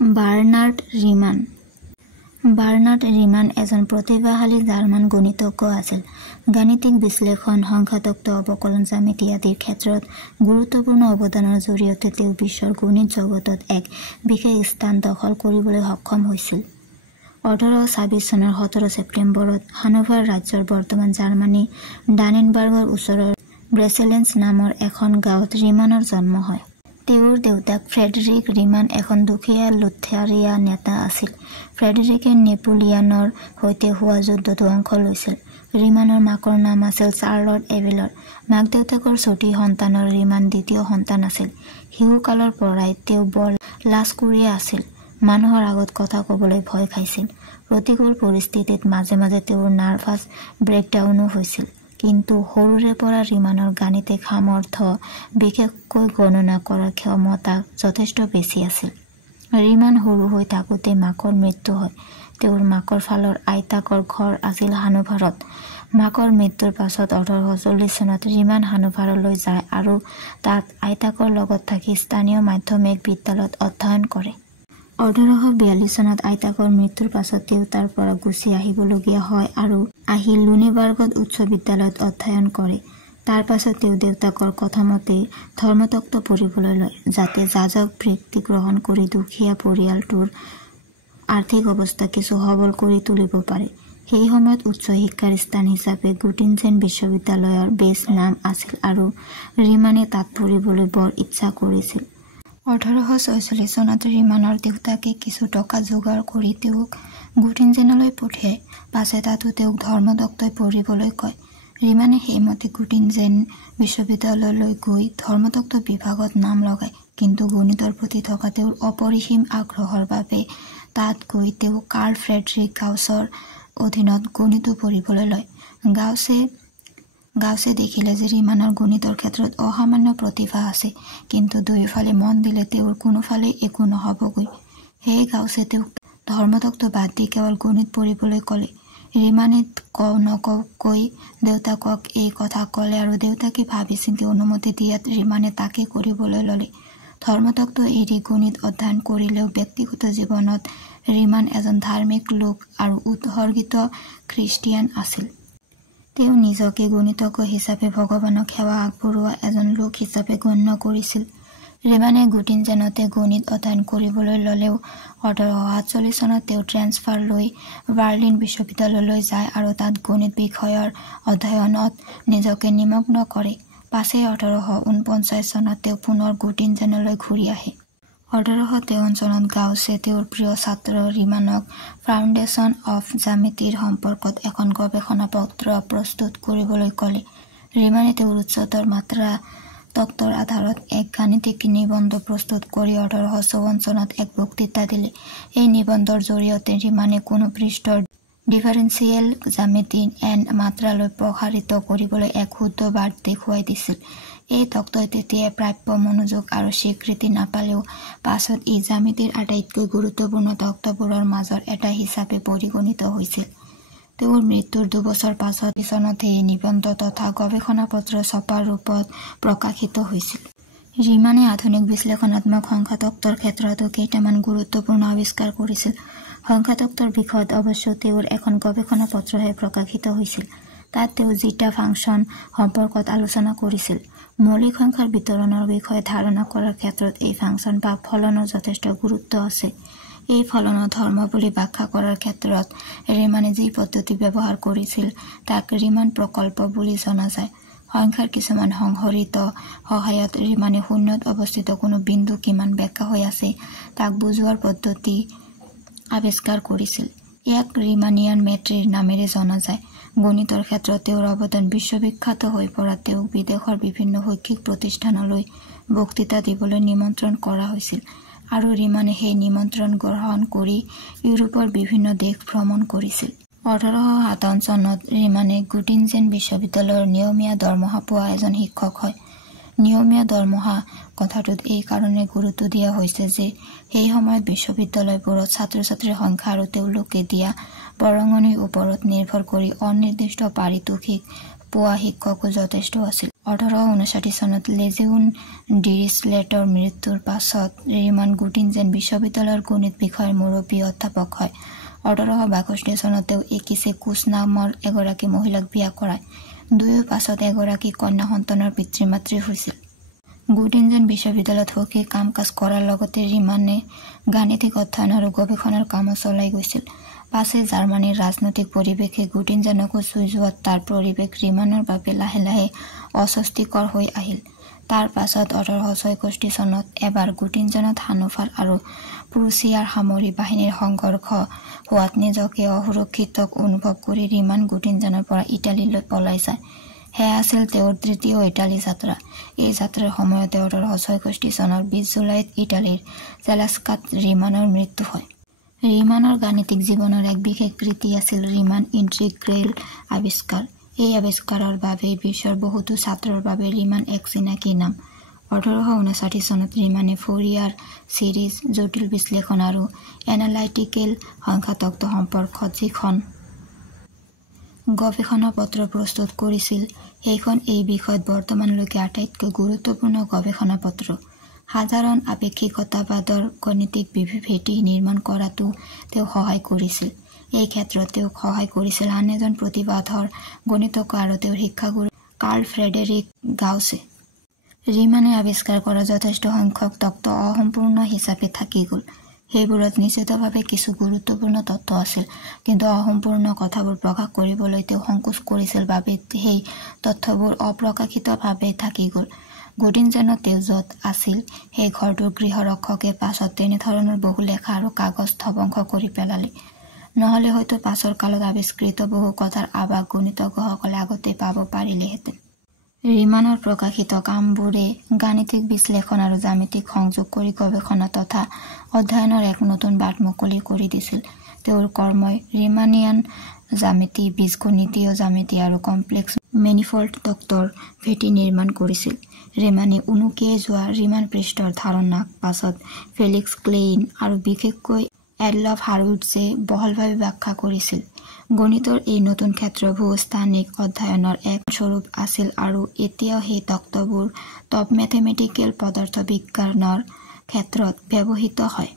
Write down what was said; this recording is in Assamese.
বাৰ্নাৰ্ড ৰিমান এজন প্ৰতিভাশালী জাৰ্মান গণিতজ্ঞ আছিল। গাণিতিক বিশ্লেষণ, সংখ্যাতত্ত্ব, অৱকলন, জ্যামিতি আদিৰ ক্ষেত্ৰত গুৰুত্বপূৰ্ণ অৱদানৰ জৰিয়তে তেওঁ বিশ্বৰ গণিত জগতত এক বিশেষ স্থান দখল কৰিবলৈ সক্ষম হৈছিল। 1826 চনৰ 17 ছেপ্টেম্বৰত হানোভাৰ ৰাজ্যৰ বৰ্তমান জাৰ্মানী ডানেনবাৰ্গৰ ওচৰৰ ব্ৰেচেলেন্স নামৰ এখন গাঁৱত ৰিমানৰ জন্ম হয়। তেওঁৰ দেউতাক ফ্ৰেডেৰিক ৰিমান এখন দুখীয়া লুথেৰিয়া নেতা আছিল। ফ্ৰেডেৰিকে নেপোলিয়নৰ সৈতে হোৱা যুদ্ধতো অংশ লৈছিল। ৰিমানৰ মাকৰ নাম আছিল চাৰ্লট এভেলৰ। মাক দেউতাকৰ 6টি সন্তানৰ ৰিমান দ্বিতীয় সন্তান আছিল। শিশুকালৰ পৰাই তেওঁ বৰ লাজকুৰীয়া আছিল। মানুহৰ আগত কথা ক'বলৈ ভয় খাইছিল। প্ৰতিকূল পৰিস্থিতিত মাজে মাজে তেওঁৰ নাৰ্ভাছ ব্ৰেকডাউনো হৈছিল। কিন্তু সৰুৰে পৰা ৰিমানৰ গাণিতিক সামৰ্থ্য, বিশেষকৈ গণনা কৰাৰ ক্ষমতা যথেষ্ট বেছি আছিল। ৰিমান সৰু হৈ থাকোঁতে মাকৰ মৃত্যু হয়। তেওঁৰ মাকৰ ফালৰ আইতাকৰ ঘৰ আছিল হানোভাৰত। মাকৰ মৃত্যুৰ পাছত 1840 চনত ৰিমান হানোভাৰলৈ যায় আৰু তাত আইতাকৰ লগত থাকি স্থানীয় মাধ্যমিক বিদ্যালয়ত অধ্যয়ন কৰে। 1842 চনত আইতাকৰ মৃত্যুৰ পাছত তেওঁ তাৰ পৰা গুচি আহিবলগীয়া হয় আৰু আহি লুনেবাৰ্গত উচ্চ বিদ্যালয়ত অধ্যয়ন কৰে। তাৰ পাছত তেওঁ দেউতাকৰ কথামতে ধৰ্মতত্ত্ব পঢ়িবলৈ লয়, যাতে যাজক বৃত্তি গ্ৰহণ কৰি দুখীয়া পৰিয়ালটোৰ আৰ্থিক অৱস্থা কিছু সবল কৰি তুলিব পাৰে। সেই সময়ত উচ্চ শিক্ষাৰ স্থান হিচাপে গুটিনজেন বিশ্ববিদ্যালয়ৰ বেছ নাম আছিল আৰু ৰিমানে তাত পঢ়িবলৈ বৰ ইচ্ছা কৰিছিল। 1846 চনত ৰিমানৰ দেউতাকে কিছু টকা যোগাৰ কৰি তেওঁক গুটিনজেনলৈ পঠিয়ায়। পাছে তাতো তেওঁক ধৰ্মতত্ত্বই পঢ়িবলৈ কয়। ৰিমানে সেইমতে গুটিনজেন বিশ্ববিদ্যালয়লৈ গৈ ধৰ্মতত্ত্ব বিভাগত নাম লগায়। কিন্তু গণিতৰ প্ৰতি থকা তেওঁৰ অপৰিসীম আগ্ৰহৰ বাবে তাত গৈ তেওঁ কাৰ্ল ফ্ৰেডৰিক গাউছৰ অধীনত গণিতো পঢ়িবলৈ লয়। গাউছে দেখিলে যে ৰিমানৰ গণিতৰ ক্ষেত্ৰত অসামান্য প্ৰতিভা আছে, কিন্তু দুয়োফালে মন দিলে তেওঁৰ কোনোফালে একো নহ'বগৈ। সেয়ে গাউছে তেওঁক ধৰ্মতত্ত্ব বাদ দি কেৱল গণিত পঢ়িবলৈ ক'লে। ৰিমানে নকওঁকৈ দেউতাকক এই কথা ক'লে আৰু দেউতাকে ভাবি চিন্তি অনুমতি দিয়াত ৰিমানে তাকে কৰিবলৈ ল'লে। ধৰ্মতত্ত্ব এৰি গণিত অধ্যয়ন কৰিলেও ব্যক্তিগত জীৱনত ৰিমান এজন ধাৰ্মিক লোক আৰু উৎসৰ্গিত খ্ৰীষ্টিয়ান আছিল। তেওঁ নিজকে গণিতজ্ঞ হিচাপে ভগৱানক সেৱা আগবঢ়োৱা এজন লোক হিচাপে গণ্য কৰিছিল। ৰিমানে গুটিনজেনতে গণিত অধ্যয়ন কৰিবলৈ ল'লেও 1847 চনত তেওঁ ট্ৰেন্সফাৰ লৈ বাৰ্লিন বিশ্ববিদ্যালয়লৈ যায় আৰু তাত গণিত বিষয়ৰ অধ্যয়নত নিজকে নিমগ্ন কৰে। পাছে 1849 চনত তেওঁ পুনৰ গুটিনজেনলৈ ঘূৰি আহে। 1853 চনত গাউছে তেওঁৰ প্ৰিয় ছাত্ৰ ৰিমানক ফাউণ্ডেশ্যন অফ জ্যামিতিৰ সম্পৰ্কত এখন গৱেষণা পত্ৰ প্ৰস্তুত কৰিবলৈ ক'লে। ৰিমানে তেওঁৰ উচ্চতৰ মাত্ৰা তত্ত্বৰ আধাৰত এক গাণিতিক নিবন্ধ প্ৰস্তুত কৰি 1854 চনত এক বক্তৃতা দিলে। এই নিবন্ধৰ জৰিয়তে ৰিমানে কোনো পৃষ্ঠৰ ডিফাৰেন্সিয়েল জ্যামিতি এন মাত্ৰালৈ প্ৰসাৰিত কৰিবলৈ এক শুদ্ধ বাট দেখুৱাই দিছিল। এই তত্ত্বই তেতিয়াই প্ৰাপ্য মনোযোগ আৰু স্বীকৃতি নাপালেও পাছত ই জ্যামিতিৰ আটাইতকৈ গুৰুত্বপূৰ্ণ তত্ত্ববোৰৰ মাজৰ এটা হিচাপে পৰিগণিত হৈছিল। তেওঁৰ মৃত্যুৰ 2 বছৰ পাছত চনত এই নিবন্ধ তথা গৱেষণা পত্ৰ ছপা ৰূপত প্ৰকাশিত হৈছিল। ৰিমানে আধুনিক বিশ্লেষণাত্মক সংখ্যাতত্ত্বৰ ক্ষেত্ৰতো কেইটামান গুৰুত্বপূৰ্ণ আৱিষ্কাৰ কৰিছিল। সংখ্যাতত্ত্বৰ বিষয়ত অৱশ্য তেওঁৰ এখন গৱেষণা পত্ৰহে প্ৰকাশিত হৈছিল। তাত তেওঁ জিটা ফাংচন সম্পৰ্কত আলোচনা কৰিছিল। মৌলিক সংখ্যাৰ বিতৰণৰ বিষয়ে ধাৰণা কৰাৰ ক্ষেত্ৰত এই ফাংচন বা ফলনৰ যথেষ্ট গুৰুত্ব আছে। এই ফলনৰ ধৰ্ম বুলি ব্যাখ্যা কৰাৰ ক্ষেত্ৰত ৰিমানে যি পদ্ধতি ব্যৱহাৰ কৰিছিল তাক ৰিমান প্ৰকল্প বুলি জনা যায়। সংখ্যাৰ কিছুমান সংহৰিত সহায়ত ৰিমানে শূন্যত অৱস্থিত কোনো বিন্দু কিমান ব্যাখ্যা হৈ আছে তাক বুজোৱাৰ পদ্ধতি আৱিষ্কাৰ কৰিছিল। ইয়াক ৰিমানিয়ান মেট্ৰিৰ নামেৰে জনা যায়। গণিতৰ ক্ষেত্ৰত তেওঁৰ অৱদান বিশ্ববিখ্যাত হৈ পৰাত তেওঁক বিদেশৰ বিভিন্ন শৈক্ষিক প্ৰতিষ্ঠানলৈ বক্তৃতা দিবলৈ নিমন্ত্ৰণ কৰা হৈছিল আৰু ৰিমানে সেই নিমন্ত্ৰণ গ্ৰহণ কৰি ইউৰোপৰ বিভিন্ন দেশ ভ্ৰমণ কৰিছিল। 1857 চনত ৰিমানে গুটিনজেন বিশ্ববিদ্যালয়ৰ নিয়মীয়া দৰমহা পোৱা এজন শিক্ষক হয়। নিয়মীয়া দৰমহা কথাটোত এই কাৰণে গুৰুত্ব দিয়া হৈছে যে সেই সময়ত বিশ্ববিদ্যালয়বোৰত ছাত্ৰ-ছাত্ৰীৰ সংখ্যা আৰু তেওঁলোকে দিয়া বৰঙনিৰ ওপৰত নিৰ্ভৰ কৰি অনিৰ্দিষ্ট পাৰিতোষিক পোৱা শিক্ষকো যথেষ্ট আছিল। 1859 চনত লেজেউন ডিৰিচলেটৰ মৃত্যুৰ পাছত ৰিমান গুটিনজেন বিশ্ববিদ্যালয়ৰ গণিত বিষয়ৰ মুৰব্বী অধ্যাপক হয়। 1862 চনত তেওঁ একিছে কোচ নামৰ এগৰাকী মহিলাক বিয়া কৰায়। দুয়ো পাছত এগৰাকী কন্যা সন্তানৰ পিতৃ মাতৃ হৈছিল। গুটিনজেন বিশ্ববিদ্যালয়ত সখী কাম কাজ কৰাৰ লগতে ৰিমানে গাণিতিক অধ্যয়ন আৰু গৱেষণাৰ কামো চলাই গৈছিল। পাছে জাৰ্মানীৰ ৰাজনৈতিক পৰিৱেশে গুটিনজেনকো চুই যোৱাত তাৰ পৰিৱেশ ৰিমানৰ বাবে লাহে লাহে অস্বস্তিকৰ হৈ আহিল। তাৰ পাছত 1866 চনত এবাৰ গুটিনজেনত হানোভাৰ আৰু প্ৰুছিয়াৰ সামৰিক বাহিনীৰ সংঘৰ্ষ হোৱাত নিজকে অসুৰক্ষিত অনুভৱ কৰি ৰিমান গুটিনজেনৰ পৰা ইটালীলৈ পলাই যায়। সেয়া আছিল তেওঁৰ তৃতীয় ইটালী যাত্ৰা। এই যাত্ৰাৰ সময়তে 1866 চনৰ 20 জুলাইত ইটালীৰ চেলাস্কাত ৰিমানৰ মৃত্যু হয়। ৰিমানৰ গাণিতিক জীৱনৰ এক বিশেষ কৃতি আছিল ৰিমান ইণ্টিগ্ৰেল আৱিষ্কাৰ। এই আৱিষ্কাৰৰ বাবে বিশ্বৰ বহুতো ছাত্ৰৰ বাবে ৰিমান এক চিনাকি নাম। 1859 চনত ৰিমানে ফৰিয়াৰ চিৰিজ, জটিল বিশ্লেষণ আৰু এনালাইটিকেল সংখ্যাতত্ত্ব সম্পৰ্কত যিখন গৱেষণা পত্ৰ প্ৰস্তুত কৰিছিল সেইখন এই বিষয়ত বৰ্তমানলৈকে আটাইতকৈ গুৰুত্বপূৰ্ণ গৱেষণা পত্ৰ। সাধাৰণ আপেক্ষিকতাবাদৰ গণিতিক ভেটি নিৰ্মাণ কৰাটো তেওঁ সহায় কৰিছিল। এই ক্ষেত্ৰত তেওঁক সহায় কৰিছিল আন এজন প্ৰতিভাধৰ গণিতজ্ঞ আৰু তেওঁৰ শিক্ষাগুৰু কাৰ্ল ফ্ৰেডেৰিক গাউছে। ৰিমানে আৱিষ্কাৰ কৰা যথেষ্ট সংখ্যক তত্ত্ব অসম্পূৰ্ণ হিচাপে থাকি গ'ল। সেইবোৰত নিশ্চিতভাৱে কিছু গুৰুত্বপূৰ্ণ তত্ত্ব আছিল, কিন্তু অসম্পূৰ্ণ কথাবোৰ প্ৰকাশ কৰিবলৈ তেওঁ সংকোচ কৰিছিল বাবে সেই তথ্যবোৰ অপ্ৰকাশিতভাৱে থাকি গ'ল। গুটিনজেনত তেওঁ য'ত আছিল সেই ঘৰটোৰ গৃহৰক্ষকে পাছত তেনেধৰণৰ বহু লেখা আৰু কাগজ ধ্বংস কৰি পেলালে। নহ'লে হয়তো পাছৰ কালত আৱিষ্কৃত বহু কথাৰ আভাস গণিতজ্ঞসকলে আগতেই পাব পাৰিলেহেঁতেন। ৰিমানৰ প্ৰকাশিত কামবোৰে গাণিতিক বিশ্লেষণ আৰু জ্যামিতিক সংযোগ কৰি গৱেষণা তথা অধ্যয়নৰ এক নতুন বাট মুকলি কৰি দিছিল। তেওঁৰ কৰ্মই ৰিমানিয়ান জ্যামিতি, বীজগণিতীয় জ্যামিতি আৰু কমপ্লেক্স মেনিফল্ড তত্ত্বৰ ভেটি নিৰ্মাণ কৰিছিল। ৰিমানে উনুকিয়াই যোৱা ৰিমান পৃষ্ঠৰ ধাৰণাক পাছত ফেলিক্স ক্লেইন আৰু বিশেষকৈ এডলফ হাৰউইটজে বহলভাৱে ব্যাখ্যা কৰিছিল। গণিতৰ এই নতুন ক্ষেত্ৰ ভূস্থানিক অধ্যয়নৰ এক স্বৰূপ আছিল আৰু এতিয়াও সেই তত্ত্ববোৰ টপ মেথমেটিকেল পদাৰ্থ বিজ্ঞানৰ ক্ষেত্ৰত ব্যৱহৃত হয়।